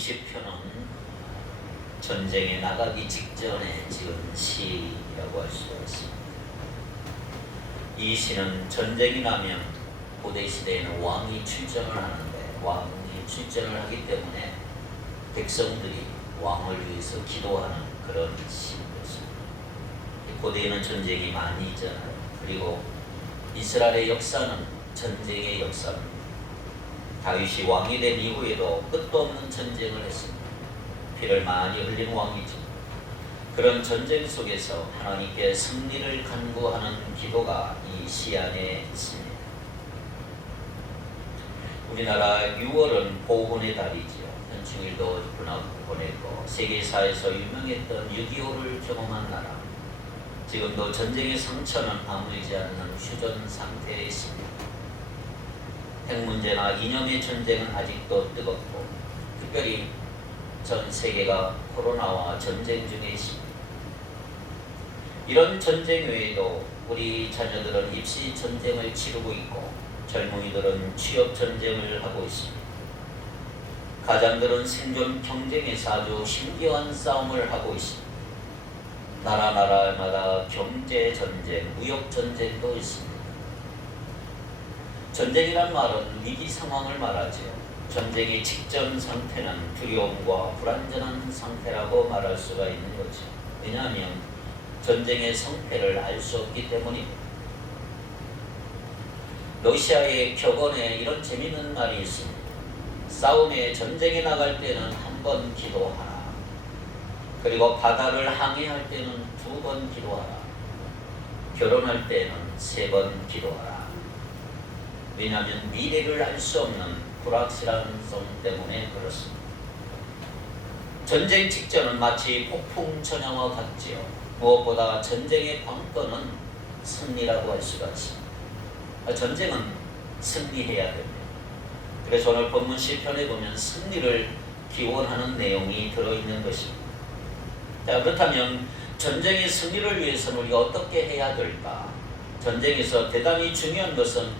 20편은 전쟁에 나가기 직전에 지은 시라고 할 수가 있습니다. 이 시는 전쟁이 나면 고대 시대에는 왕이 출정을 하는데, 왕이 출정을 하기 때문에 백성들이 왕을 위해서 기도하는 그런 시였습니다. 고대에는 전쟁이 많이 있잖아요. 그리고 이스라엘의 역사는 전쟁의 역사입니다. 다윗이 왕이 된 이후에도 끝도 없는 전쟁을 했습니다. 피를 많이 흘린 왕이죠. 그런 전쟁 속에서 하나님께 승리를 간구하는 기도가 이 시 안에 있습니다. 우리나라 6월은 보훈의 달이지요. 현충일도 보내고 세계사에서 유명했던 6.25를 경험한 나라, 지금도 전쟁의 상처는 아물지 않는 휴전 상태에 있습니다. 핵 문제나 이념의 전쟁은 아직도 뜨겁고, 특별히 전 세계가 코로나와 전쟁 중에 있습니다. 이런 전쟁 외에도 우리 자녀들은 입시 전쟁을 치르고 있고, 젊은이들은 취업 전쟁을 하고 있습니다. 가장들은 생존 경쟁에서 아주 심기한 싸움을 하고 있습니다. 나라마다 경제 전쟁, 무역 전쟁도 있습니다. 전쟁이란 말은 위기 상황을 말하죠. 전쟁의 직전 상태는 두려움과 불안전한 상태라고 말할 수가 있는 거죠. 왜냐하면 전쟁의 성패를 알 수 없기 때문입니다. 러시아의 격언에 이런 재미있는 말이 있습니다. 싸움에 전쟁에 나갈 때는 한 번 기도하라. 그리고 바다를 항해할 때는 2번 기도하라. 결혼할 때는 3번 기도하라. 왜냐하면 미래를 알 수 없는 불확실한 성 때문에 그렇습니다. 전쟁 직전은 마치 폭풍 전야와 같지요. 무엇보다 전쟁의 관건은 승리라고 할 수가 있습니다. 전쟁은 승리해야 됩니다. 그래서 오늘 본문 시편에 보면 승리를 기원하는 내용이 들어있는 것입니다. 자, 그렇다면 전쟁의 승리를 위해서는 우리가 어떻게 해야 될까? 전쟁에서 대단히 중요한 것은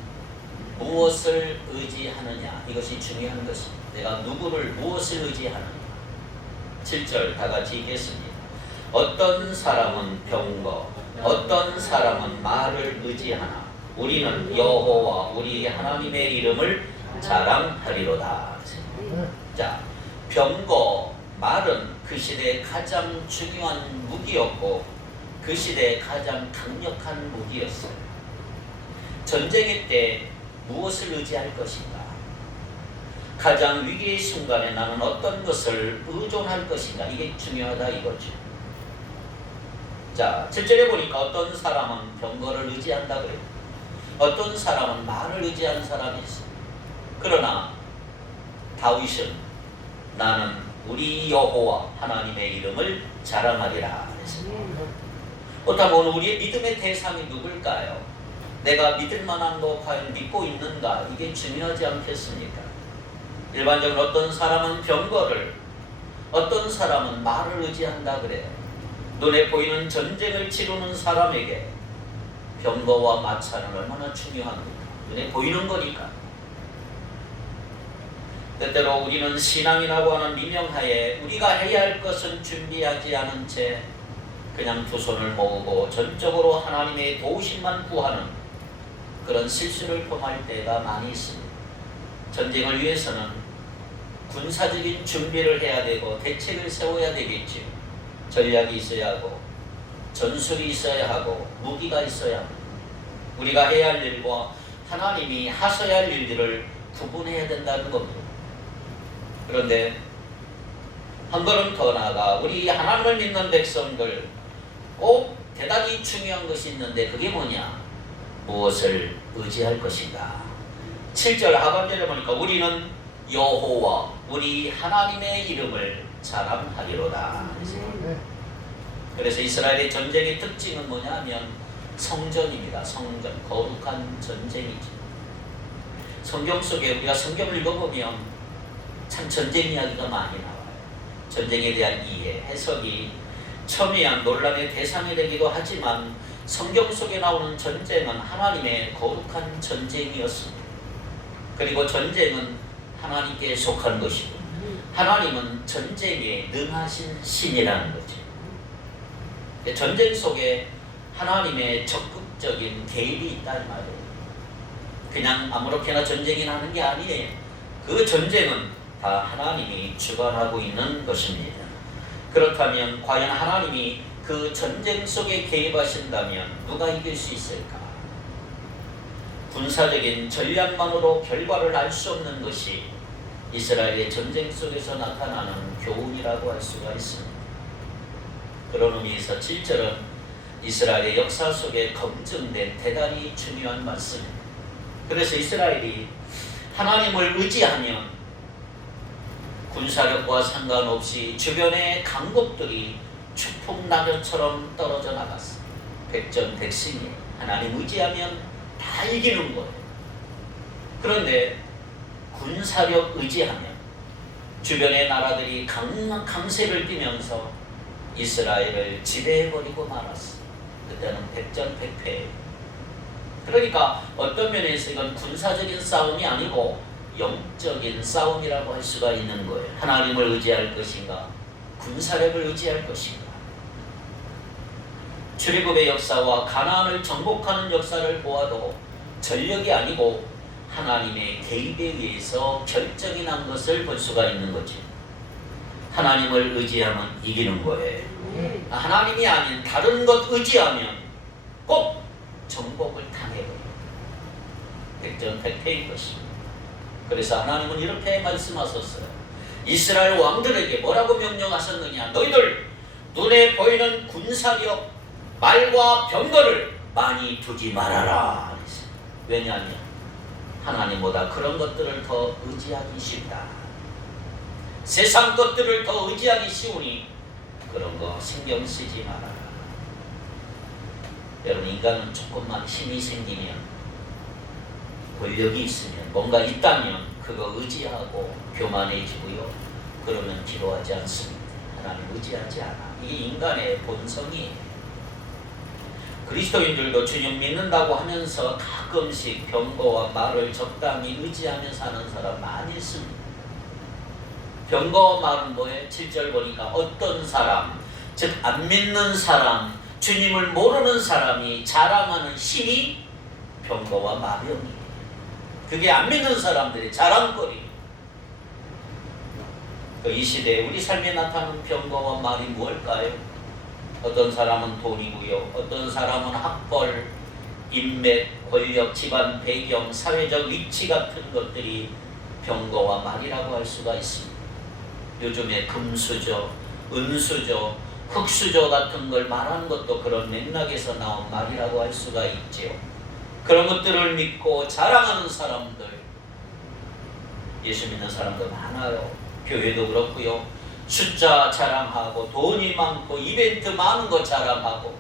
무엇을 의지하느냐, 이것이 중요한 것입니다. 내가 누구를 무엇을 의지하느냐. 7절 다 같이 읽겠습니다. 어떤 사람은 병거, 어떤 사람은 말을 의지하나 우리는 여호와 우리 하나님의 이름을 자랑하리로다. 자, 병거, 말은 그 시대의 가장 중요한 무기였고 그 시대의 가장 강력한 무기였어요. 전쟁의 때 무엇을 의지할 것인가? 가장 위기의 순간에 나는 어떤 것을 의존할 것인가? 이게 중요하다 이거죠. 자, 7절에 보니까 어떤 사람은 병거를 의지한다 그래요. 어떤 사람은 말을 의지하는 사람이 있어요. 그러나 다윗은 나는 우리 여호와 하나님의 이름을 자랑하리라 그랬습니다. 그렇다면 우리의 믿음의 대상이 누굴까요? 내가 믿을 만한 거 과연 믿고 있는가? 이게 중요하지 않겠습니까? 일반적으로 어떤 사람은 병거를, 어떤 사람은 말을 의지한다 그래요. 눈에 보이는 전쟁을 치르는 사람에게 병거와 마차는 얼마나 중요합니까? 눈에 보이는 거니까. 때때로 우리는 신앙이라고 하는 미명하에 우리가 해야 할 것은 준비하지 않은 채 그냥 두 손을 모으고 전적으로 하나님의 도우심만 구하는 그런 실수를 범할 때가 많이 있습니다. 전쟁을 위해서는 군사적인 준비를 해야 되고 대책을 세워야 되겠죠. 전략이 있어야 하고 전술이 있어야 하고 무기가 있어야 합니다. 우리가 해야 할 일과 하나님이 하셔야 할 일들을 구분해야 된다는 겁니다. 그런데 한 걸음 더 나아가 우리 하나님을 믿는 백성들 꼭 대단히 중요한 것이 있는데 그게 뭐냐? 무엇을 의지할 것인가? 7절 하반절에 보니까 우리는 여호와 우리 하나님의 이름을 자랑하리로다. 그래서 이스라엘의 전쟁의 특징은 뭐냐면 성전입니다. 성전, 거룩한 전쟁이죠. 성경 속에 우리가 성경을 읽어보면 참 전쟁 이야기가 많이 나와요. 전쟁에 대한 이해, 해석이 첨예한 논란의 대상이 되기도 하지만 성경 속에 나오는 전쟁은 하나님의 거룩한 전쟁이었습니다. 그리고 전쟁은 하나님께 속한 것이고 하나님은 전쟁에 능하신 신이라는 거죠. 전쟁 속에 하나님의 적극적인 개입이 있다 이 말이에요. 그냥 아무렇게나 전쟁이 나는 게 아니에요. 그 전쟁은 다 하나님이 주관하고 있는 것입니다. 그렇다면 과연 하나님이 그 전쟁 속에 개입하신다면 누가 이길 수 있을까? 군사적인 전략만으로 결과를 알 수 없는 것이 이스라엘의 전쟁 속에서 나타나는 교훈이라고 할 수가 있습니다. 그런 의미에서 7절은 이스라엘의 역사 속에 검증된 대단히 중요한 말씀입니다. 그래서 이스라엘이 하나님을 의지하면 군사력과 상관없이 주변의 강국들이 추풍낙엽처럼 떨어져 나갔습니다. 백전백승이에요. 하나님 의지하면 다 이기는 거예요. 그런데 군사력 의지하면 주변의 나라들이 강세를 띠면서 이스라엘을 지배해버리고 말았어요. 그때는 백전백패예요. 그러니까 어떤 면에서 이건 군사적인 싸움이 아니고 영적인 싸움이라고 할 수가 있는 거예요. 하나님을 의지할 것인가, 군사력을 의지할 것인가. 출애굽의 역사와 가나안을 정복하는 역사를 보아도 전력이 아니고 하나님의 개입에 의해서 결정이 난 것을 볼 수가 있는 거지. 하나님을 의지하면 이기는 거예요. 하나님이 아닌 다른 것 의지하면 꼭 정복을 당해버려요. 백전백패인 것입니다. 그래서 하나님은 이렇게 말씀하셨어요. 이스라엘 왕들에게 뭐라고 명령하셨느냐? 너희들 눈에 보이는 군사력, 말과 병거를 많이 두지 말아라. 왜냐하면 하나님보다 그런 것들을 더 의지하기 쉽다. 세상 것들을 더 의지하기 쉬우니 그런 거 신경 쓰지 말아라. 여러분, 인간은 조금만 힘이 생기면, 권력이 있으면, 뭔가 있다면 그거 의지하고 교만해지고요. 그러면 기도하지 않습니다. 하나님 의지하지 않아. 이게 인간의 본성이에요. 그리스도인들도 주님 믿는다고 하면서 가끔씩 병거와 말을 적당히 의지하며 사는 사람 많이 있습니다. 병거와 말은 뭐예요? 7절 보니까 어떤 사람, 즉 안 믿는 사람, 주님을 모르는 사람이 자랑하는 힘이 병거와 말이옵니다. 그게 안 믿는 사람들의 자랑거리. 이 시대에 우리 삶에 나타나는 병거와 말이 무엇일까요? 어떤 사람은 돈이고요. 어떤 사람은 학벌, 인맥, 권력, 집안 배경, 사회적 위치 같은 것들이 병거와 말이라고 할 수가 있습니다. 요즘에 금수저, 은수저, 흑수저 같은 걸 말하는 것도 그런 맥락에서 나온 말이라고 할 수가 있지요. 그런 것들을 믿고 자랑하는 사람들, 예수 믿는 사람도 많아요. 교회도 그렇고요. 숫자 자랑하고 돈이 많고 이벤트 많은 거 자랑하고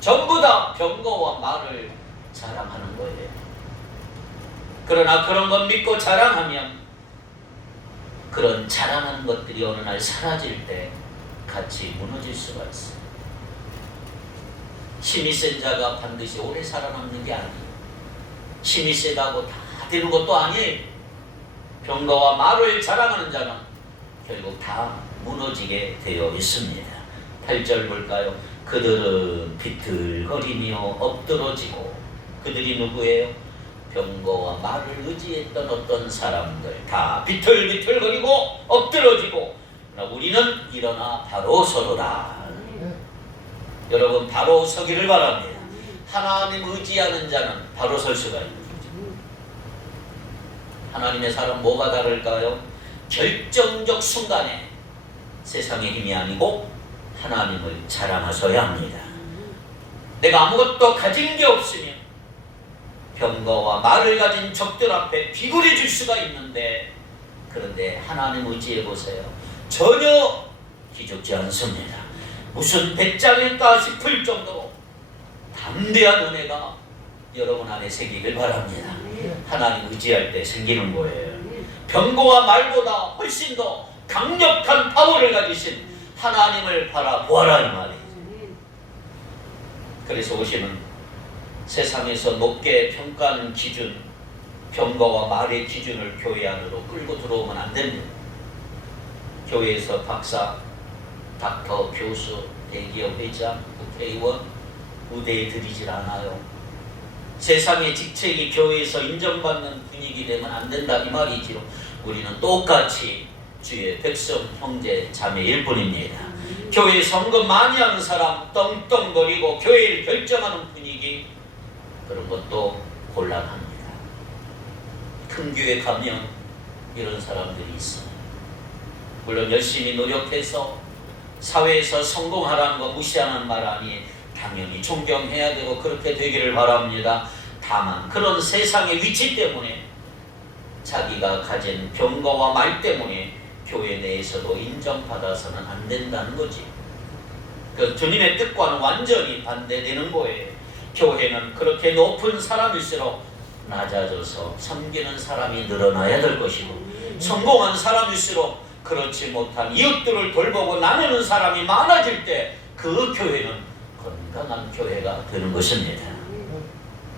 전부 다 병거와 말을 자랑하는 거예요. 그러나 그런 것 믿고 자랑하면 그런 자랑하는 것들이 어느 날 사라질 때 같이 무너질 수가 있어요. 힘이 센 자가 반드시 오래 살아남는 게 아니에요. 힘이 세다고 다 되는 것도 아니에요. 병거와 말을 자랑하는 자는 결국 다 무너지게 되어 있습니다. 8절 볼까요? 그들은 비틀거리며 엎드러지고, 그들이 누구예요? 병거와 말을 의지했던 어떤 사람들 다 비틀비틀거리고 엎드러지고, 우리는 일어나 바로 서로라. 여러분, 바로 서기를 바랍니다. 하나님 의지하는 자는 바로 설 수가 있는 거죠. 하나님의 사람 뭐가 다를까요? 결정적 순간에 세상의 힘이 아니고 하나님을 자랑하셔야 합니다. 내가 아무것도 가진 게 없으면 병거와 말을 가진 적들 앞에 비굴해질 수가 있는데, 그런데 하나님 의지해 보세요. 전혀 기죽지 않습니다. 무슨 배짱일까 싶을 정도로 담대한 은혜가 여러분 안에 생기길 바랍니다. 하나님 의지할 때 생기는 거예요. 병거와 말보다 훨씬 더 강력한 파워를 가지신 하나님을 바라보아라 이 말이에요. 그래서 오시는 세상에서 높게 평가하는 기준, 병거와 말의 기준을 교회 안으로 끌고 들어오면 안 됩니다. 교회에서 박사, 닥터, 교수, 대기업 회장, 국회의원 우대해 드리질 않아요. 세상의 직책이 교회에서 인정받는 분위기 되면 안 된다 이 말이지요. 우리는 똑같이 주의 백성, 형제, 자매일 뿐입니다. 교회 선거 많이 하는 사람, 떵떵거리고 교회를 결정하는 분위기, 그런 것도 곤란합니다. 큰 교회 가면 이런 사람들이 있어요. 물론 열심히 노력해서 사회에서 성공하라는 거 무시하는 말 아니에요. 당연히 존경해야 되고 그렇게 되기를 바랍니다. 다만 그런 세상의 위치 때문에, 자기가 가진 병거와 말 때문에 교회 내에서도 인정받아서는 안 된다는 거지. 그 주님의 뜻과는 완전히 반대되는 거예요. 교회는 그렇게 높은 사람일수록 낮아져서 섬기는 사람이 늘어나야 될 것이고, 성공한 사람일수록 그렇지 못한 이웃들을 돌보고 나누는 사람이 많아질 때 그 교회는 건강한 교회가 되는 것입니다.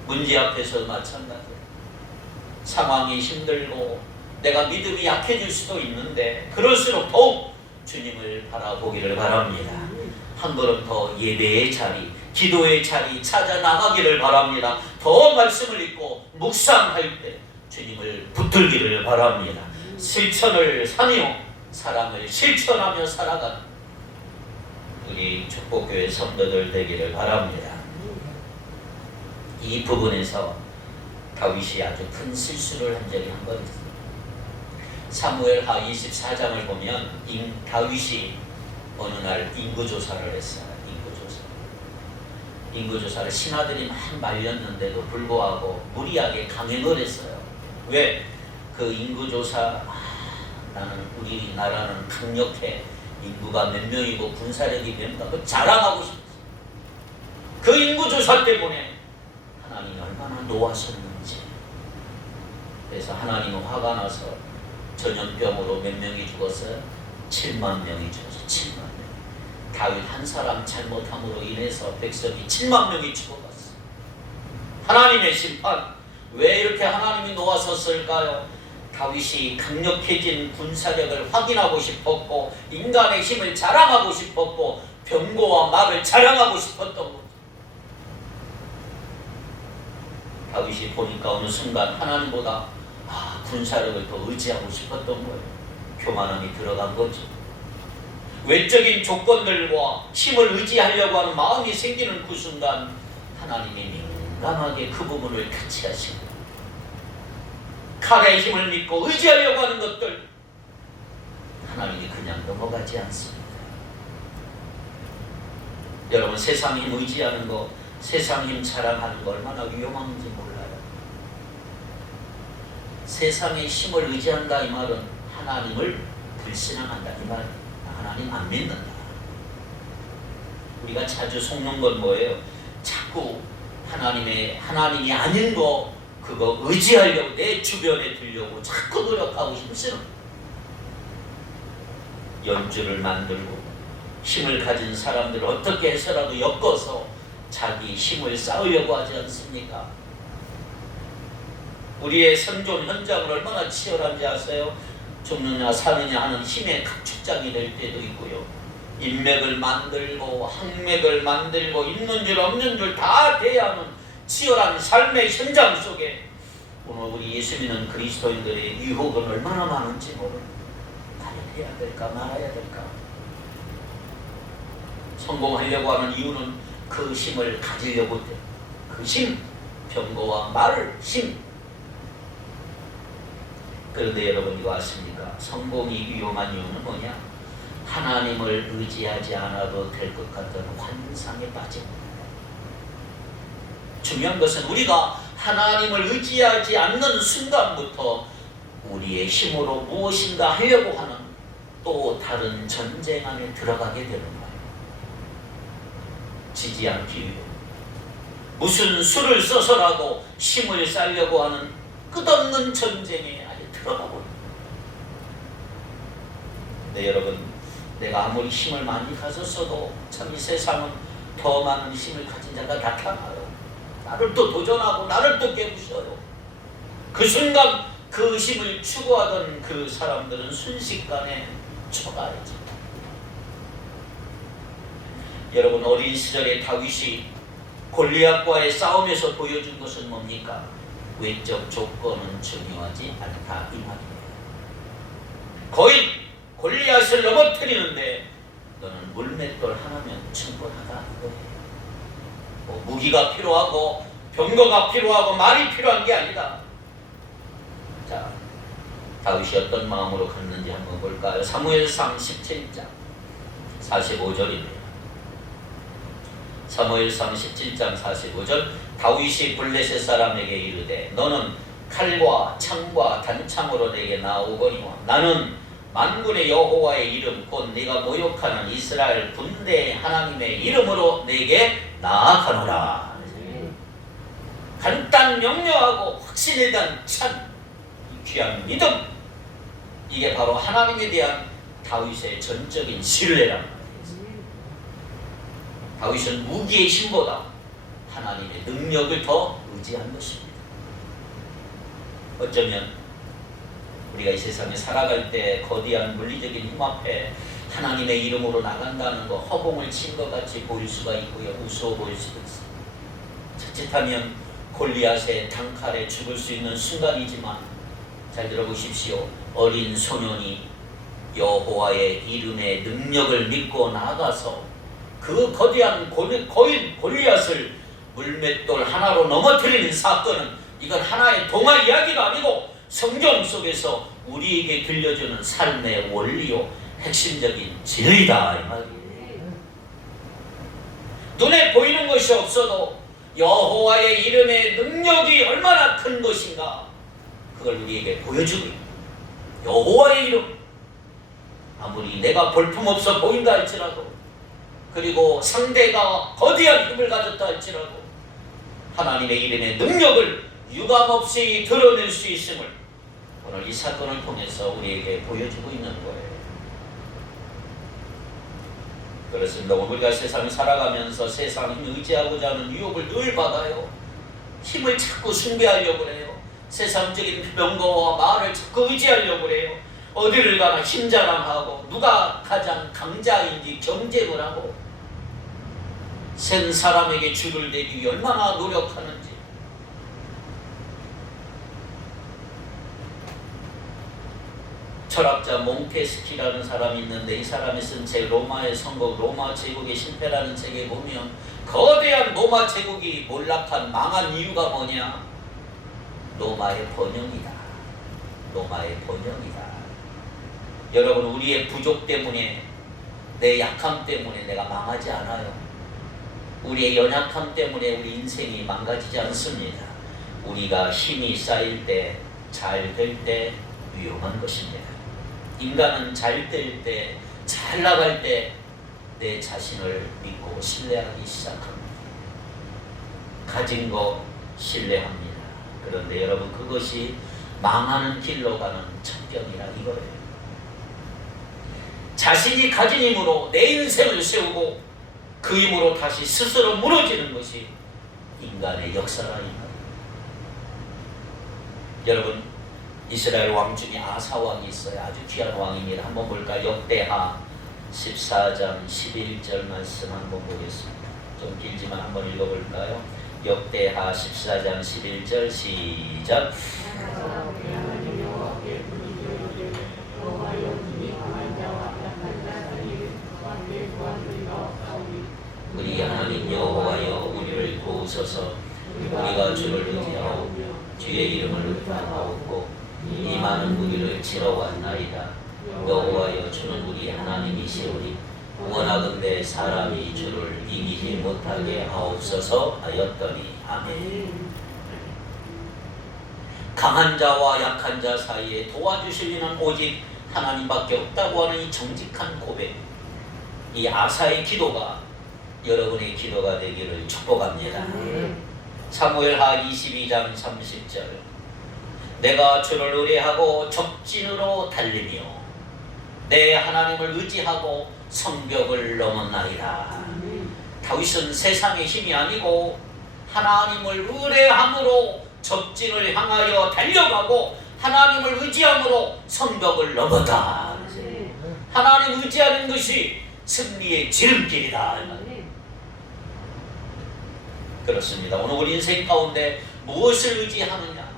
문제 앞에서 마찬가지예요. 상황이 힘들고 내가 믿음이 약해질 수도 있는데 그럴수록 더욱 주님을 바라보기를 바랍니다. 한 걸음 더 예배의 자리, 기도의 자리 찾아 나가기를 바랍니다. 더 말씀을 읽고 묵상할 때 주님을 붙들기를 바랍니다. 실천을 사며 사랑을 실천하며 살아가는 우리 축복교회 성도들 되기를 바랍니다. 이 부분에서 다윗이 아주 큰 실수를 한 적이 한 번 있어요. 사무엘하 24장을 보면 다윗이 어느 날 인구조사를 했어요. 인구조사를 신하들이 막 말렸는데도 불구하고 무리하게 강행을 했어요. 왜? 그 인구조사, 나는 우리나라는 강력해, 인구가 몇 명이고 군사력이 몇 명, 그 자랑하고 싶었어요. 그 인구조사 때문에 하나님이 얼마나 노하셨는지. 그래서 하나님은 화가 나서 전염병으로 몇 명이 죽었어요? 7만 명이 죽었어요. 7만 명. 다윗 한 사람 잘못함으로 인해서 백성이 7만 명이 죽어갔어요. 하나님의 심판. 왜 이렇게 하나님이 노하셨을까요? 다윗이 강력해진 군사력을 확인하고 싶었고 인간의 힘을 자랑하고 싶었고 병거와 말을 자랑하고 싶었던 거죠. 다윗이 보니까 어느 순간 하나님보다 군사력을 더 의지하고 싶었던 거예요. 교만함이 들어간 거죠. 외적인 조건들과 힘을 의지하려고 하는 마음이 생기는 그 순간 하나님이 민감하게 그 부분을 캐치하시고, 칼의 힘을 믿고 의지하려고 하는 것들 하나님이 그냥 넘어가지 않습니다. 여러분, 세상 힘 의지하는 거, 세상 힘 자랑하는 거 얼마나 위험한지 몰라요. 세상의 힘을 의지한다 이 말은 하나님을 불신앙한다 이 말이에요. 하나님 안 믿는다. 우리가 자주 속는 건 뭐예요? 자꾸 하나님이 아닌 거 그거 의지하려고 내 주변에 두려고 자꾸 노력하고 힘쓰는, 연주를 만들고 힘을 가진 사람들을 어떻게 해서라도 엮어서 자기 힘을 쌓으려고 하지 않습니까? 우리의 생존 현장을 얼마나 치열한지 아세요? 죽느냐 사느냐 하는 힘의 각축장이 될 때도 있고요. 인맥을 만들고 항맥을 만들고 있는 줄 없는 줄 다 대하는 치열한 삶의 현장 속에 오늘 우리 예수 믿는 그리스도인들의 유혹은 얼마나 많은지 모르는, 과연 해야 될까 말아야 될까. 성공하려고 하는 이유는 그 힘을 가지려고 때, 그 힘, 병거와 말을 힘. 그런데 여러분 이거 아십니까? 성공이 위험한 이유는 뭐냐? 하나님을 의지하지 않아도 될 것 같은 환상에 빠집니다. 중요한 것은 우리가 하나님을 의지하지 않는 순간부터 우리의 힘으로 무엇인가 하려고 하는 또 다른 전쟁 안에 들어가게 되는 거예요. 지지 않기 위해 무슨 수를 써서라도 힘을 쌓으려고 하는 끝없는 전쟁에 아예 들어가고 있는 거예요. 근데 여러분, 내가 아무리 힘을 많이 가졌어도 참 이 세상은 더 많은 힘을 가진 자가 나타나요. 나를 또 도전하고 나를 또 깨부셔요. 그 순간 그 힘을 추구하던 그 사람들은 순식간에 쳐가야지. 여러분, 어린 시절에 다윗이 골리앗과의 싸움에서 보여준 것은 뭡니까? 외적 조건은 중요하지 않다 이 말이에요. 거인 골리앗을 넘어뜨리는데 너는 물맷돌 하나면 충분하다 이거예요. 뭐 무기가 필요하고 병거가 필요하고 말이 필요한 게 아니다. 자, 다윗이 어떤 마음으로 갔는지 한번 볼까요? 사무엘상 17장 45절입니다. 사무엘상 17장 45절 다윗이 블레셋 사람에게 이르되 너는 칼과 창과 단창으로 내게 나오거니와 나는 만군의 여호와의 이름 곧 네가 모욕하는 이스라엘 군대 하나님의 이름으로 내게 나아가노라. 간단 명료하고 확신에 대한 참 귀한 믿음, 이게 바로 하나님에 대한 다윗의 전적인 신뢰란 말이에요. 다윗은 무기의 힘보다 하나님의 능력을 더 의지한 것입니다. 어쩌면 우리가 이 세상에 살아갈 때 거대한 물리적인 힘 앞에 하나님의 이름으로 나간다는 거 허공을 친 것 같이 보일 수가 있고요. 우스워 보일 수도 있습니다. 자칫하면 골리앗의 단칼에 죽을 수 있는 순간이지만 잘 들어보십시오. 어린 소년이 여호와의 이름의 능력을 믿고 나가서 그 거대한 거인 골리앗을 물맷돌 하나로 넘어뜨리는 사건은 이건 하나의 동화 이야기가 아니고 성경 속에서 우리에게 들려주는 삶의 원리요 핵심적인 진리다 이 말이에요. 눈에 보이는 것이 없어도 여호와의 이름의 능력이 얼마나 큰 것인가 그걸 우리에게 보여주고 있다. 여호와의 이름, 아무리 내가 볼품없어 보인다 할지라도, 그리고 상대가 거대한 힘을 가졌다 할지라도 하나님의 이름의 능력을 유감없이 드러낼 수 있음을 오늘 이 사건을 통해서 우리에게 보여주고 있는 거예요. 그렇습니다. 우리가 세상을 살아가면서 세상을 의지하고자 하는 유혹을 늘 받아요. 힘을 자꾸 숭배하려고 해요. 세상적인 명거와 말을 자꾸 의지하려고 해요. 어디를 가나 힘자랑하고 누가 가장 강자인지 경쟁을 하고 센 사람에게 줄을 대기 위해 얼마나 노력하는지. 철학자 몽테스키라는 사람이 있는데 이 사람이 쓴 책 로마의 선거, 로마 제국의 실패라는 책에 보면 거대한 로마 제국이 몰락한 망한 이유가 뭐냐? 로마의 번영이다. 로마의 번영이다. 여러분, 우리의 부족 때문에, 내 약함 때문에 내가 망하지 않아요. 우리의 연약함 때문에 우리 인생이 망가지지 않습니다. 우리가 힘이 쌓일 때, 잘 될 때 위험한 것입니다. 인간은 잘 될 때, 잘 나갈 때 내 자신을 믿고 신뢰하기 시작합니다. 가진 거 신뢰합니다. 그런데 여러분, 그것이 망하는 길로 가는 첫경이라 이거예요. 자신이 가진 힘으로 내 인생을 세우고 그 힘으로 다시 스스로 무너지는 것이 인간의 역사라 이 말이에요. 여러분, 이스라엘 왕 중에 아사 왕이 있어요. 아주 귀한 왕입니다. 한번 볼까요? 역대하 14장 11절 말씀 한번 보겠습니다. 좀 길지만 한번 읽어볼까요? 역대하 14장 11절 시작. 우리 하나님 여호와여, 우리를 도우소서. 우리가 주를 의지하오며 주의 이름을 의탄하옵고 이 많은 무리를 치러 왔나이다. 여호와여, 주는 우리 하나님이시오니 원하건대 사람이 주를 이기지 못하게 하옵소서 하였더니 아멘. 강한 자와 약한 자 사이에 도와주실 이는 오직 하나님밖에 없다고 하는 이 정직한 고백, 이 아사의 기도가 여러분의 기도가 되기를 축복합니다. 사무엘하 22장 30절 내가 주를 의뢰하고 적진으로 달리며 내 하나님을 의지하고 성벽을 넘었나이다. 다윗은 세상의 힘이 아니고 하나님을 의뢰함으로 적진을 향하여 달려가고 하나님을 의지함으로 성벽을 넘었다. 하나님 의지하는 것이 승리의 지름길이다. 그렇습니다. 오늘 우리 인생 가운데 무엇을 의지하느냐,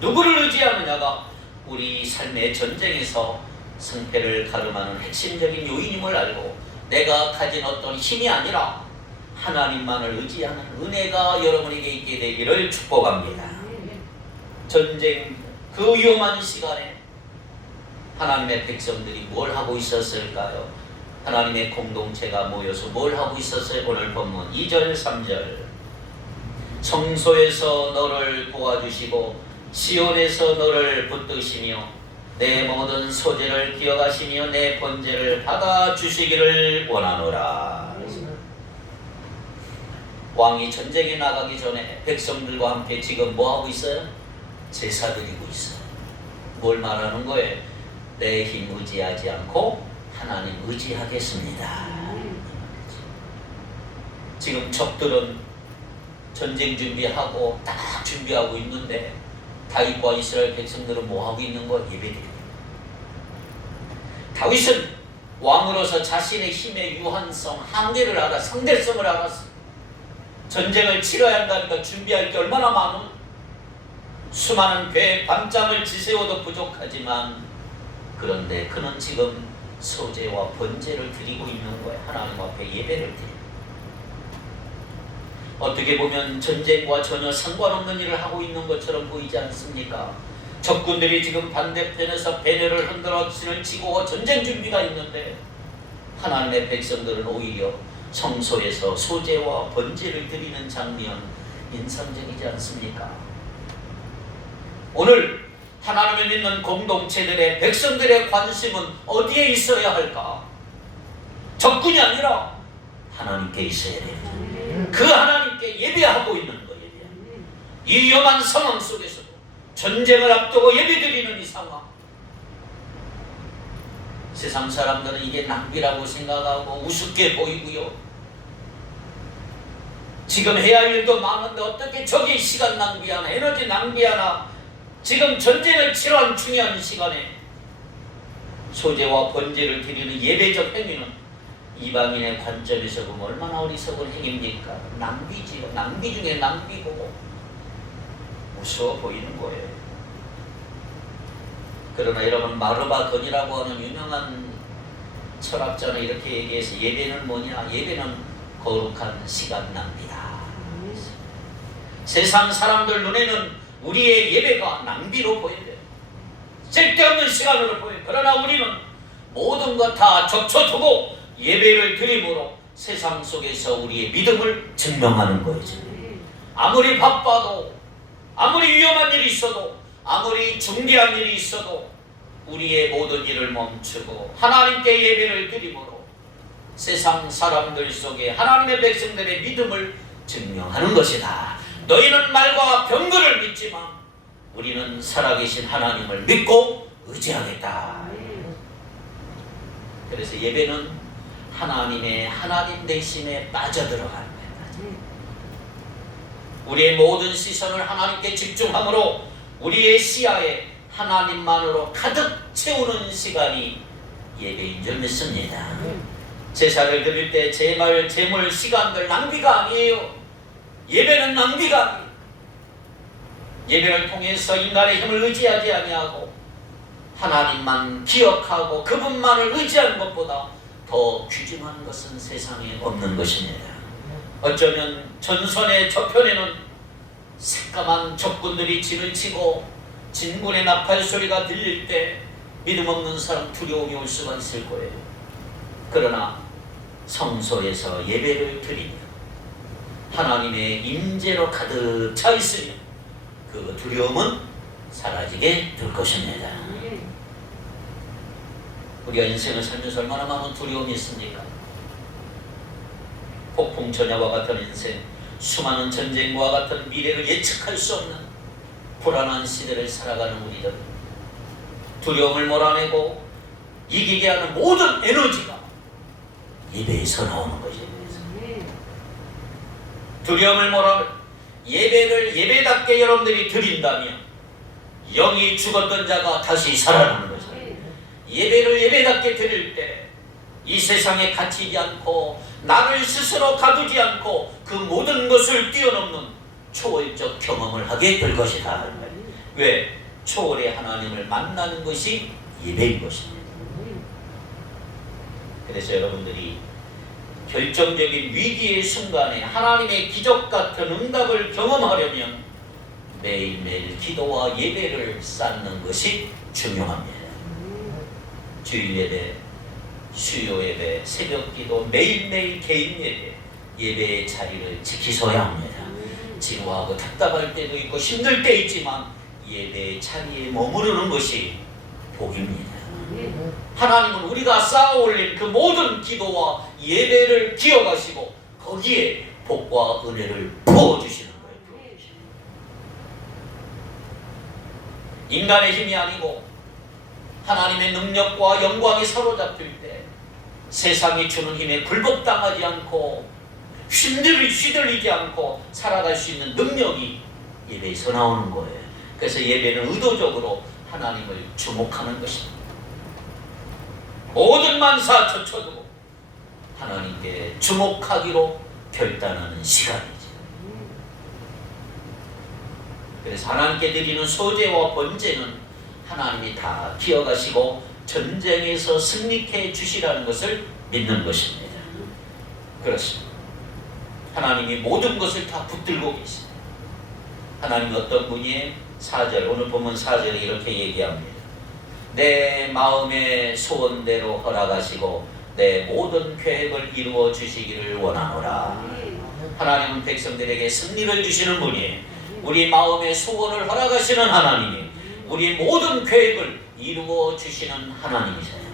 누구를 의지하느냐가 우리 삶의 전쟁에서 승패를 가름하는 핵심적인 요인임을 알고, 내가 가진 어떤 힘이 아니라 하나님만을 의지하는 은혜가 여러분에게 있게 되기를 축복합니다. 전쟁 그 위험한 시간에 하나님의 백성들이 뭘 하고 있었을까요? 하나님의 공동체가 모여서 뭘 하고 있었어요? 오늘 본문 2절 3절. 성소에서 너를 도와주시고 시온에서 너를 붙드시며 내 모든 소재를 기억하시며 내 번제를 받아주시기를 원하노라. 왕이 전쟁에 나가기 전에 백성들과 함께 지금 뭐하고 있어요? 제사 드리고 있어요. 뭘 말하는 거예요? 내 힘 의지하지 않고 하나님 의지하겠습니다. 지금 적들은 전쟁 준비하고 딱 준비하고 있는데 다윗과 이스라엘 백성들은 뭐하고 있는 거? 예배드립니다. 다윗은 왕으로서 자신의 힘의 유한성, 한계를 알아, 상대성을 알았어. 전쟁을 치러야 한다니까 준비할 게 얼마나 많은, 수많은 궤 밤잠을 지새워도 부족하지만, 그런데 그는 지금 소제와 번제를 드리고 있는 거예요. 하나님 앞에 예배를 드립니다. 어떻게 보면 전쟁과 전혀 상관없는 일을 하고 있는 것처럼 보이지 않습니까? 적군들이 지금 반대편에서 배ner을 흔들어 신을 치고 전쟁 준비가 있는데, 하나님의 백성들은 오히려 성소에서 소제와 번제를 드리는 장면, 인상적이지 않습니까? 오늘 하나님을 믿는 공동체들의, 백성들의 관심은 어디에 있어야 할까? 적군이 아니라 하나님께 있어야 됩니다. 그 하나님께 예배하고 있는 거예요. 이 위험한 상황 속에서도 전쟁을 앞두고 예배드리는 이 상황, 세상 사람들은 이게 낭비라고 생각하고 우습게 보이고요. 지금 해야 할 일도 많은데 어떻게 저기 시간 낭비하나, 에너지 낭비하나. 지금 전쟁을 치러한 중요한 시간에 소제와 번제를 드리는 예배적 행위는 이방인의 관점에서 보면 얼마나 어리석은 행위입니까? 낭비지요. 낭비 중에 낭비고 무서워 보이는 거예요. 그러나 여러분, 마르바돈이라고 하는 유명한 철학자는 이렇게 얘기해서, 예배는 뭐냐? 예배는 거룩한 시간 낭비다. 세상 사람들 눈에는 우리의 예배가 낭비로 보여요. 쓸데없는 시간으로 보여요. 그러나 우리는 모든 것 다 접쳐두고 예배를 드림으로 세상 속에서 우리의 믿음을 증명하는 거예요. 아무리 바빠도, 아무리 위험한 일이 있어도, 아무리 중대한 일이 있어도 우리의 모든 일을 멈추고 하나님께 예배를 드림으로 세상 사람들 속에 하나님의 백성들의 믿음을 증명하는 것이다. 너희는 말과 병거를 믿지만 우리는 살아계신 하나님을 믿고 의지하겠다. 그래서 예배는 하나님의 하나님 되심에 빠져들어가는 거예요. 우리의 모든 시선을 하나님께 집중함으로 우리의 시야에 하나님만으로 가득 채우는 시간이 예배인 줄 믿습니다. 제사를 드릴 때 제말, 제물, 시간들 낭비가 아니에요. 예배는 낭비가 아니에요. 예배를 통해서 인간의 힘을 의지하지 아니하고 하나님만 기억하고 그분만을 의지하는 것보다 더 귀중한 것은 세상에 없는 것입니다. 어쩌면 전선의 저편에는 새까만 적군들이 진을 치고 진군의 나팔 소리가 들릴 때 믿음 없는 사람 두려움이 올 수가 있을 거예요. 그러나 성소에서 예배를 드리며 하나님의 임재로 가득 차 있으며 그 두려움은 사라지게 될 것입니다. 우리가 인생을 살면서 얼마나 많은 두려움이 있습니까? 폭풍 전야와 같은 인생, 수많은 전쟁과 같은 미래를 예측할 수 없는 불안한 시대를 살아가는 우리들, 두려움을 몰아내고 이기게 하는 모든 에너지가 예배에서 나오는 것입니다. 두려움을 몰아내 예배를 예배답게 여러분들이 드린다면 영이 죽었던 자가 다시 살아나는 것입니다. 예배를 예배답게 드릴 때 이 세상에 갇히지 않고 나를 스스로 가두지 않고 그 모든 것을 뛰어넘는 초월적 경험을 하게 될 것이다. 왜? 초월의 하나님을 만나는 것이 예배인 것입니다. 그래서 여러분들이 결정적인 위기의 순간에 하나님의 기적 같은 응답을 경험하려면 매일매일 기도와 예배를 쌓는 것이 중요합니다. 주일 예배, 수요 예배, 새벽 기도, 매일매일 개인 예배, 예배의 자리를 지키셔야 합니다. 지루하고 답답할 때도 있고 힘들 때 있지만 예배의 자리에 머무르는 것이 복입니다. 하나님은 우리가 쌓아 올린 그 모든 기도와 예배를 기억하시고 거기에 복과 은혜를 부어주시는 거예요. 인간의 힘이 아니고 하나님의 능력과 영광이 사로잡힐 때 세상이 주는 힘에 굴복당하지 않고 휘둘리지 않고 살아갈 수 있는 능력이 예배에서 나오는 거예요. 그래서 예배는 의도적으로 하나님을 주목하는 것입니다. 모든 만사 저쳐두고 하나님께 주목하기로 결단하는 시간이죠. 그래서 하나님께 드리는 소제와 번제는 하나님이 다 기억하시고 전쟁에서 승리케 주시라는 것을 믿는 것입니다. 그렇습니다. 하나님이 모든 것을 다 붙들고 계십니다. 하나님이 어떤 분이 4절, 오늘 보면 4절에 이렇게 얘기합니다. 내 마음의 소원대로 허락하시고 내 모든 계획을 이루어 주시기를 원하노라. 하나님은 백성들에게 승리를 주시는 분이에요. 우리 마음의 소원을 허락하시는 하나님이 우리 모든 계획을 이루어 주시는 하나님이세요.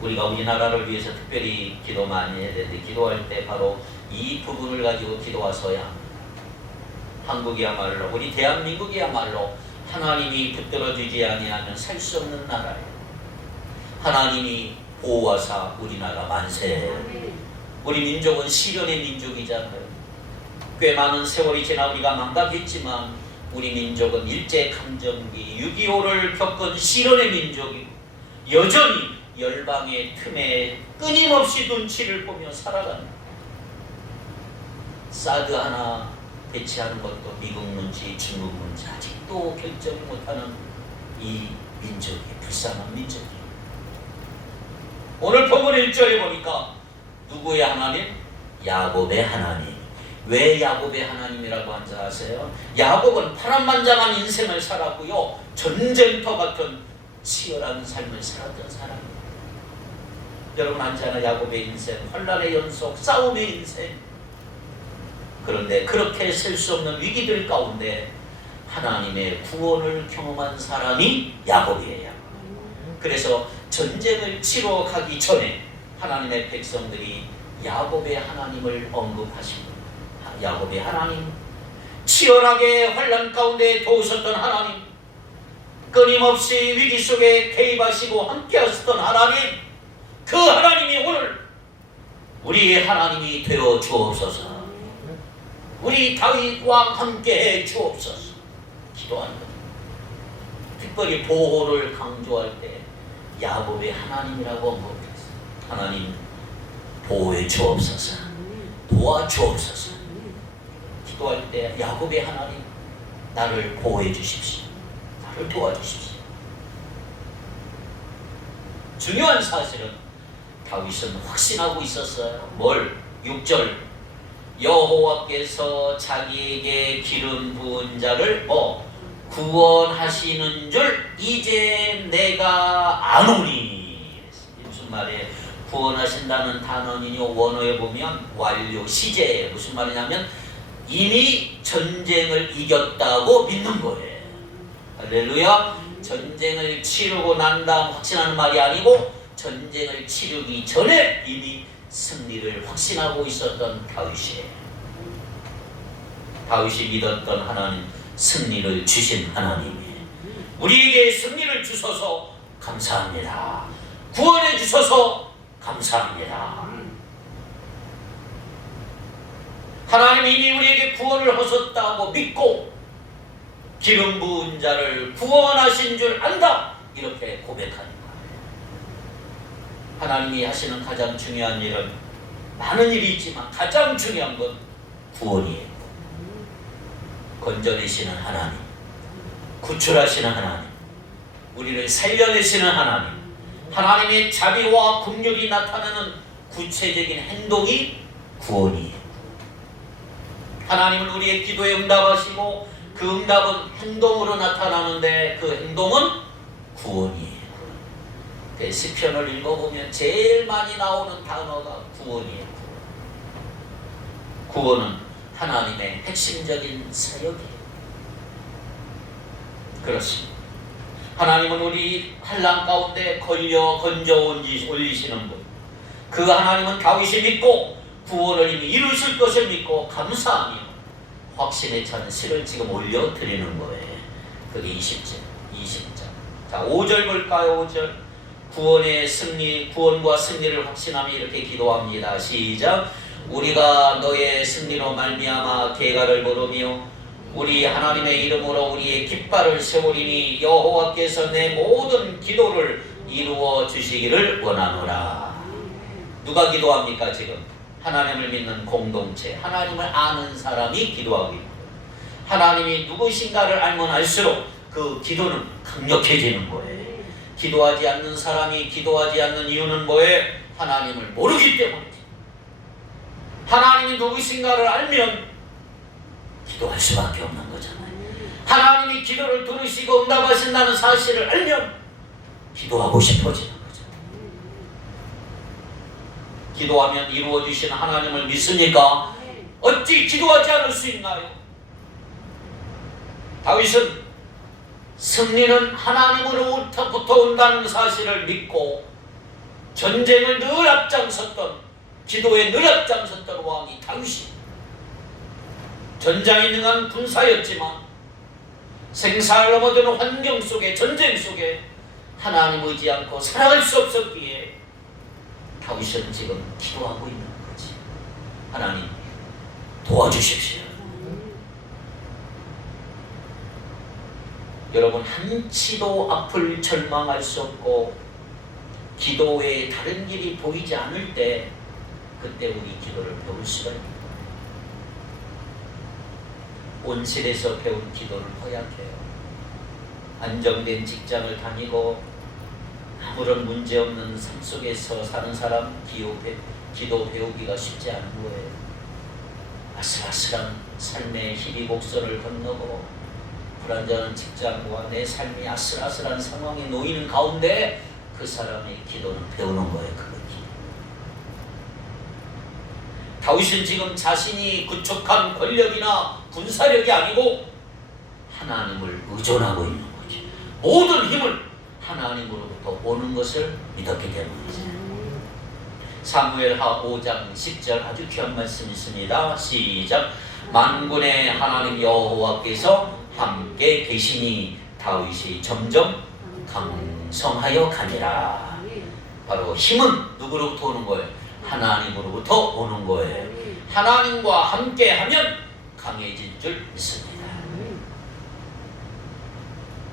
우리가 우리나라를 위해서 특별히 기도 많이 해야 되는데 기도할 때 바로 이 부분을 가지고 기도하셔야 합니다. 한국이야말로 우리 대한민국이야말로 하나님이 붙들어주지 아니하면 살 수 없는 나라예요. 하나님이 보호하사 우리나라 만세. 우리 민족은 시련의 민족이잖아요. 꽤 많은 세월이 지나 우리가 망각했지만 우리 민족은 일제강점기 6.25를 겪은 시련의 민족이고 여전히 열방의 틈에 끊임없이 눈치를 보며 살아갑니다. 사드 하나 배치하는 것도 미국 눈치, 중국 눈치 아직도 결정을 못하는 이 민족이 불쌍한 민족이에요. 오늘 본문 1절에 보니까 누구의 하나님? 야곱의 하나님. 왜 야곱의 하나님이라고 한지 아세요? 야곱은 파란만장한 인생을 살았고요. 전쟁터 같은 치열한 삶을 살았던 사람입니다. 여러분 알잖아요. 야곱의 인생, 환난의 연속, 싸움의 인생. 그런데 그렇게 셀 수 없는 위기들 가운데 하나님의 구원을 경험한 사람이 야곱이에요. 그래서 전쟁을 치러 가기 전에 하나님의 백성들이 야곱의 하나님을 언급하십니다. 야곱의 하나님, 치열하게 환난 가운데 도우셨던 하나님, 끊임없이 위기 속에 개입하시고 함께 하셨던 하나님, 그 하나님이 오늘 우리의 하나님이 되어 주옵소서. 우리 다윗 왕 함께 해 주옵소서. 기도하는 것. 특별히 보호를 강조할 때 야곱의 하나님이라고 언급했어요. 하나님 보호해 주옵소서. 도와주옵소서. 기도할 때 야곱의 하나님, 나를 보호해 주십시오. 나를 도와주십시오. 중요한 사실은 다윗은 확신하고 있었어요. 뭘? 6절 여호와께서 자기에게 기름 부은 자를 구원하시는 줄 이제 내가 아노니. 무슨 말이에요? 구원하신다는 단어는요, 원어에 보면 완료, 시제예요. 무슨 말이냐면 이미 전쟁을 이겼다고 믿는 거예요. 할렐루야. 전쟁을 치르고 난 다음 확신하는 말이 아니고 전쟁을 치르기 전에 이미 승리를 확신하고 있었던 다윗이에요. 다윗이 믿었던 하나님, 승리를 주신 하나님이에요. 우리에게 승리를 주셔서 감사합니다. 구원해 주셔서 감사합니다. 하나님이 이미 우리에게 구원을 하셨다고 믿고 기름 부은 자를 구원하신 줄 안다. 이렇게 고백하는 거예요. 하나님이 하시는 가장 중요한 일은 많은 일이 있지만 가장 중요한 건 구원이에요. 건져내시는 하나님, 구출하시는 하나님, 우리를 살려내시는 하나님, 하나님의 자비와 긍휼이 나타나는 구체적인 행동이 구원이에요. 하나님은 우리의 기도에 응답하시고 그 응답은 행동으로 나타나는데 그 행동은 구원이에요. 시편을 읽어보면 제일 많이 나오는 단어가 구원이에요. 구원은 하나님의 핵심적인 사역이에요. 그렇습니다. 하나님은 우리 환난 가운데 건져 올리시는 분, 그 하나님은 다윗이 믿고 구원을 이미 이루실 것을 믿고 감사하며 확신에 찬 시를 지금 올려드리는 거예요. 그게 20절. 자, 5절 볼까요? 5절. 구원의 승리, 구원과 승리를 확신하며 이렇게 기도합니다. 시작. 우리가 너의 승리로 말미암아 계가를 부르며 우리 하나님의 이름으로 우리의 깃발을 세우리니 여호와께서 내 모든 기도를 이루어 주시기를 원하노라. 누가 기도합니까 지금? 하나님을 믿는 공동체, 하나님을 아는 사람이 기도하고 있는 거예요. 하나님이 누구신가를 알면 알수록 그 기도는 강력해지는 거예요. 기도하지 않는 사람이 기도하지 않는 이유는 뭐예요? 하나님을 모르기 때문이지. 하나님이 누구신가를 알면 기도할 수밖에 없는 거잖아요. 하나님이 기도를 들으시고 응답하신다는 사실을 알면 기도하고 싶어지는 거죠. 기도하면 이루어주시는 하나님을 믿으니까 어찌 기도하지 않을 수 있나요? 다윗은 승리는 하나님으로부터 온다는 사실을 믿고 전쟁을 늘 앞장섰던, 기도에 늘 앞장섰던 왕이 다윗이 전장에 능한 군사였지만 생사를 넘어드는 환경 속에, 전쟁 속에 하나님 의지 않고 살아갈 수 없었기에 다윗은 지금 기도하고 있는 거지. 하나님 도와주십시오. 여러분, 한치도 앞을 절망할 수 없고 기도 외에 다른 길이 보이지 않을 때 그때 우리 기도를 배울 수가 있는 거예요. 온실에서 배운 기도를 허약해요. 안정된 직장을 다니고 아무런 문제 없는 삶 속에서 사는 사람 기도 배우기가 쉽지 않은 거예요. 아슬아슬한 삶의 희비곡선을 건너고 불안정한 직장과 내 삶이 아슬아슬한 상황에 놓이는 가운데 그 사람의 기도는 배우는 거예요. 그거 다윗은 지금 자신이 구축한 권력이나 군사력이 아니고 하나님을 의존하고 있는 거지. 모든 힘을 하나님으로부터 오는 것을 믿었기 때문이죠. 사무엘하 5장 10절 아주 귀한 말씀이 있습니다. 시작. 만군의 하나님 여호와께서 함께 계시니 다윗이 점점 강성하여 가니라. 바로 힘은 누구로부터 오는 거예요? 하나님으로부터 오는 거예요. 하나님과 함께하면 강해질 줄 믿습니다.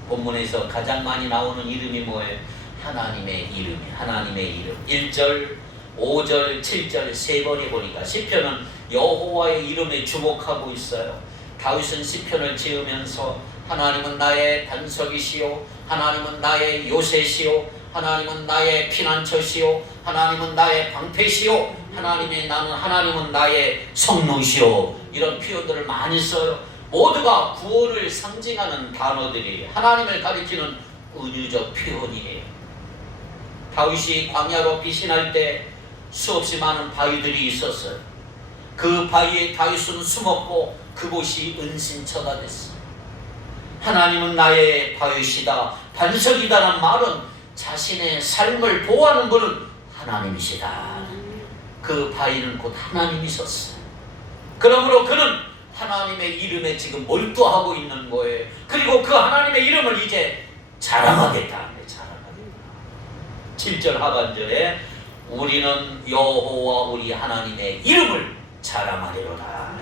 본문에서 가장 많이 나오는 이름이 뭐예요? 하나님의 이름이. 하나님의 이름. 1절, 5절, 7절 세 번에 보니까 시편은 여호와의 이름에 주목하고 있어요. 다윗은 시편을 지으면서 하나님은 나의 반석이시오, 하나님은 나의 요새시오, 하나님은 나의 피난처시오, 하나님은 나의 방패시오, 하나님은 나의 성능시오, 이런 표현들을 많이 써요. 모두가 구원을 상징하는 단어들이 하나님을 가리키는 은유적 표현이에요. 다윗이 광야로 피신할 때 수없이 많은 바위들이 있었어요. 그 바위에 다윗은 숨었고 그곳이 은신처가 됐어요. 하나님은 나의 바위시다, 반석이다라는 말은 자신의 삶을 보호하는 분은 하나님이시다. 그 바위는 곧 하나님이셨어요. 그러므로 그는 하나님의 이름에 지금 몰두하고 있는 거예요. 그리고 그 하나님의 이름을 이제 자랑하겠다. 7절 하반절에 우리는 여호와 우리 하나님의 이름을 자랑하리로다.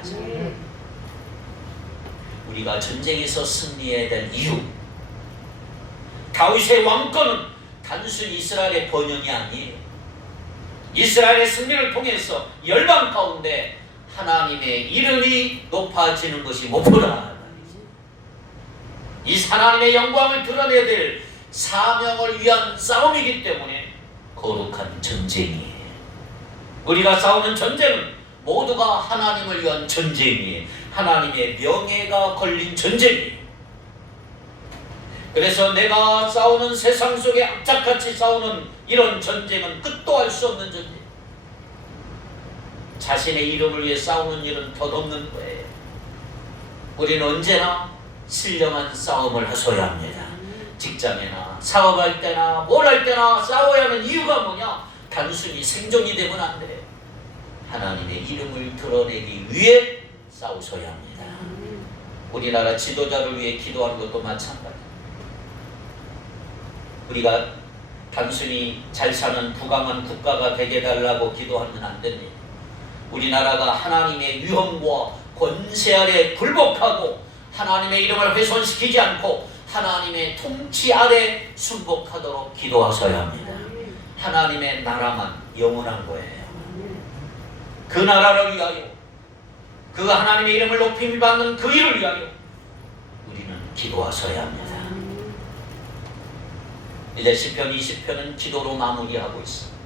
우리가 전쟁에서 승리해야 될 이유, 다윗의 왕권은 단순히 이스라엘의 번영이 아니에요. 이스라엘의 승리를 통해서 열방 가운데 하나님의 이름이 높아지는 것이 목표다. 이 하나님의 영광을 드러내야 될 사명을 위한 싸움이기 때문에 거룩한 전쟁이에요. 우리가 싸우는 전쟁은 모두가 하나님을 위한 전쟁이에요. 하나님의 명예가 걸린 전쟁이에요. 그래서 내가 싸우는 세상 속에 악착같이 싸우는 이런 전쟁은 끝도 할 수 없는 전쟁. 자신의 이름을 위해 싸우는 일은 덧없는 거예요. 우리는 언제나 신령한 싸움을 하셔야 합니다. 직장이나 사업할 때나 뭘 할 때나 싸워야 하는 이유가 뭐냐? 단순히 생존이 되면 안 돼요. 하나님의 이름을 드러내기 위해 싸우셔야 합니다. 우리나라 지도자를 위해 기도하는 것도 마찬가지입니다. 우리가 단순히 잘 사는 부강한 국가가 되게 해달라고 기도하면 안 됩니다. 우리나라가 하나님의 위엄과 권세 아래 굴복하고 하나님의 이름을 훼손시키지 않고 하나님의 통치 아래 순복하도록 기도하셔야 합니다. 하나님의 나라만 영원한 거예요. 그 나라를 위하여, 그 하나님의 이름을 높임을 받는 그 일을 위하여 우리는 기도하셔야 합니다. 이제 시편 20편은 기도로 마무리하고 있습니다.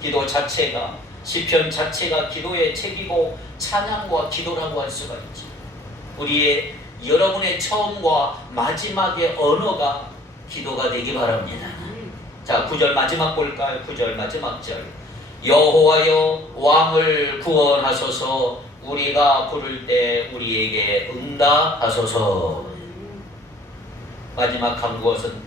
기도 자체가, 시편 자체가 기도의 책이고 찬양과 기도라고 할 수가 있죠. 우리의 여러분의 처음과 마지막의 언어가 기도가 되기 바랍니다. 자, 9절 마지막 볼까요? 9절 마지막 절. 여호와여 왕을 구원하소서, 우리가 부를 때 우리에게 응답하소서. 마지막 강구하는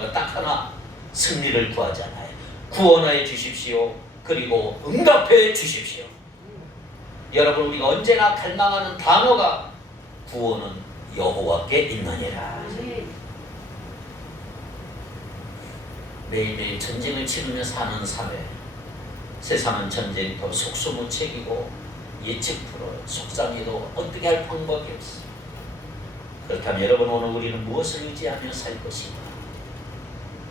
거 딱 하나, 승리를 구하잖아요. 구원해 주십시오. 그리고 응답해 주십시오. 여러분, 우리가 언제나 갈망하는 단어가 구원은 여호와께 있느니라. 매일매일 전쟁을 치르며 사는 사회. 세상은 전쟁터, 속수무책이고 예측 불허, 속상해도 어떻게 할 방법이 없어. 그렇다면 여러분, 오늘 우리는 무엇을 의지하며 살 것인가?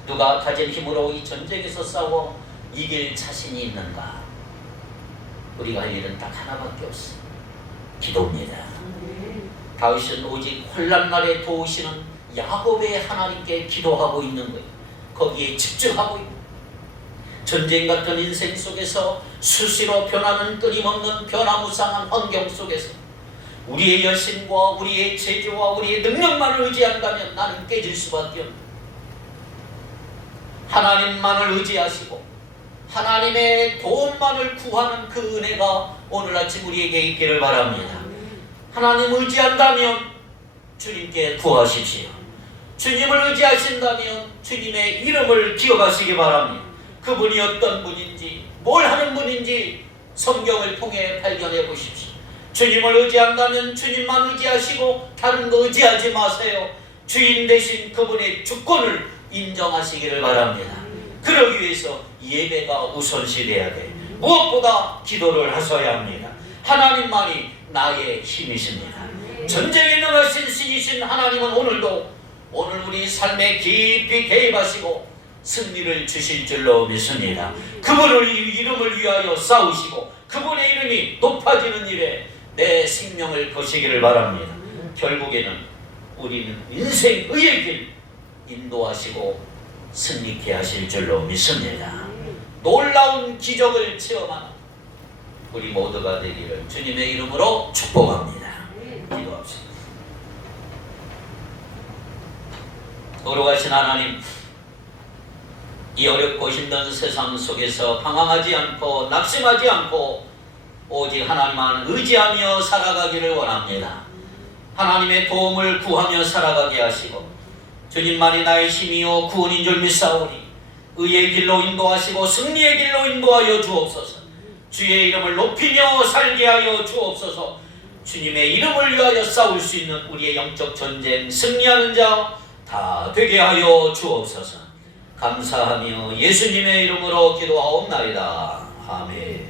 누가 가진 힘으로 이 전쟁에서 싸워 이길 자신이 있는가? 우리가 할 일은 딱 하나밖에 없어. 기도입니다. 다윗은 오직 혼란 날에 도우시는 야곱의 하나님께 기도하고 있는 거예요. 거기에 집중하고 있는 거예요. 전쟁 같은 인생 속에서 수시로 변하는 끊임없는 변화무쌍한 환경 속에서 우리의 열심과 우리의 재주와 우리의 능력만을 의지한다면 나는 깨질 수밖에 없는, 하나님만을 의지하시고 하나님의 도움만을 구하는 그 은혜가 오늘 아침 우리에게 있기를 바랍니다. 하나님 의지한다면 주님께 구하십시오. 주님을 의지하신다면 주님의 이름을 기억하시기 바랍니다. 그분이 어떤 분인지, 뭘 하는 분인지 성경을 통해 발견해 보십시오. 주님을 의지한다면 주님만 의지하시고 다른 거 의지하지 마세요. 주인 대신 그분의 주권을 인정하시기를 바랍니다. 그러기 위해서 예배가 우선시돼야 돼. 무엇보다 기도를 하셔야 합니다. 하나님만이 나의 힘이십니다. 전쟁에 능하신 신이신 하나님은 오늘 우리 삶에 깊이 개입하시고 승리를 주실 줄로 믿습니다. 그분의 이름을 위하여 싸우시고 그분의 이름이 높아지는 일에 내 생명을 거시기를 바랍니다. 결국에는 우리는 인생 의의 길 인도하시고 승리케 하실 줄로 믿습니다. 놀라운 기적을 체험하는 우리 모두가 되기를 주님의 이름으로 축복합니다. 기도합시다. 거룩하신 하나님, 이 어렵고 힘든 세상 속에서 방황하지 않고 낙심하지 않고 오직 하나님만 의지하며 살아가기를 원합니다. 하나님의 도움을 구하며 살아가게 하시고 주님만이 나의 힘이요 구원인 줄 믿사오니 의의 길로 인도하시고 승리의 길로 인도하여 주옵소서. 주의 이름을 높이며 살게 하여 주옵소서. 주님의 이름을 위하여 싸울 수 있는 우리의 영적 전쟁 승리하는 자 다 되게 하여 주옵소서. 감사하며 예수님의 이름으로 기도하옵나이다. 아멘.